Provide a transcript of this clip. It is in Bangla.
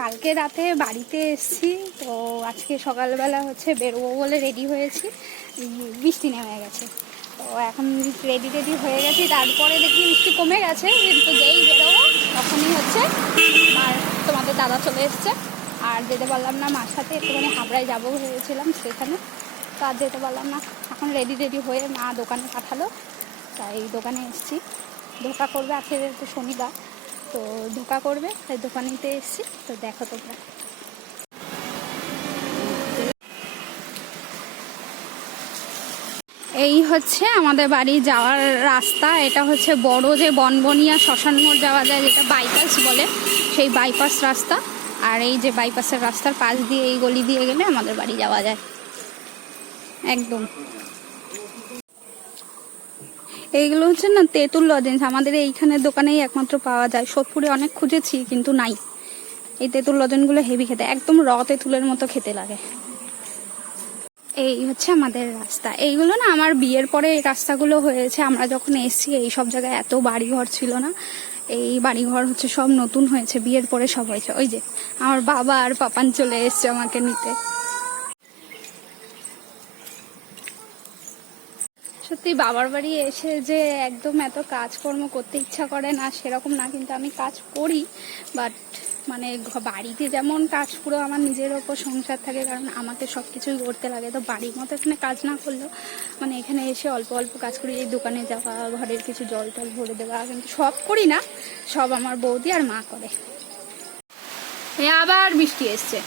কালকে রাতে বাড়িতে এসেছি, তো আজকে সকালবেলা হচ্ছে বেরোবো বলে রেডি হয়েছি, বৃষ্টি নেমে গেছে। তো এখন রেডি হয়ে গেছি, তারপরে দেখি বৃষ্টি কমে গেছে, কিন্তু যেই বেরোবো তখনই হচ্ছে আর তোমাদের দাদা চলে এসছে। আর যেতে পারলাম না, মার সাথে একটুখানি হাবড়ায় যাবো ভেবেছিলাম, সেখানে তো আর যেতে পারলাম না। এখন রেডি হয়ে মা দোকানে পাঠালো, তাই দোকানে এসেছি। ধোকা করবে, আজকে তো শনিবার, তো ধোকা করবে, তাই দোকানেতে এসেছি। তো দেখো তোমরা, এই হচ্ছে আমাদের বাড়ি যাওয়ার রাস্তা। এটা হচ্ছে বড় যে বনবনিয়া শ্মশান মোড় যাওয়া যায়, যেটা বাইপাস বলে, সেই বাইপাস রাস্তা। আর এই যে বাইপাসের রাস্তার পাশ দিয়ে এই গলি দিয়ে গেলে আমাদের বাড়ি যাওয়া যায় একদম। এইগুলো হচ্ছে না তেঁতুল লজেন্স, আমাদের এইখানের দোকানেই একমাত্র পাওয়া যায়। সোদপুরে অনেক খুঁজেছি কিন্তু নাই। এই তেঁতুল লজেন্সগুলো হেভি খেতে, একদম র তেঁতুলের মতো খেতে লাগে। এই হচ্ছে আমাদের রাস্তা। এইগুলো না আমার বিয়ের পরে এই রাস্তাগুলো হয়েছে। আমরা যখন এসেছি এই সব জায়গায় এত বাড়িঘর ছিল না, এই বাড়িঘর হচ্ছে সব নতুন হয়েছে, বিয়ের পরে সব হয়েছে। ওই যে আমার বাবা আর পাপান চলে এসছে আমাকে নিতে। সত্যি বাবার বাড়ি এসে যে একদম এত কাজকর্ম করতে ইচ্ছা করে না সেরকম না, কিন্তু আমি কাজ করি, বাট মানে বাড়িতে যেমন কাজ পুরো আমার নিজের ওপর সংসার থাকে, কারণ আমাকে সব কিছুই করতে লাগে। তো বাড়ির মতো এখানে কাজ না করলেও মানে এখানে এসে অল্প অল্প কাজ করি, এই দোকানে যাওয়া, ঘরের কিছু জল টল ভরে দেওয়া, কিন্তু সব করি না, সব আমার বৌদি আর মা করে। আবার বৃষ্টি এসছে।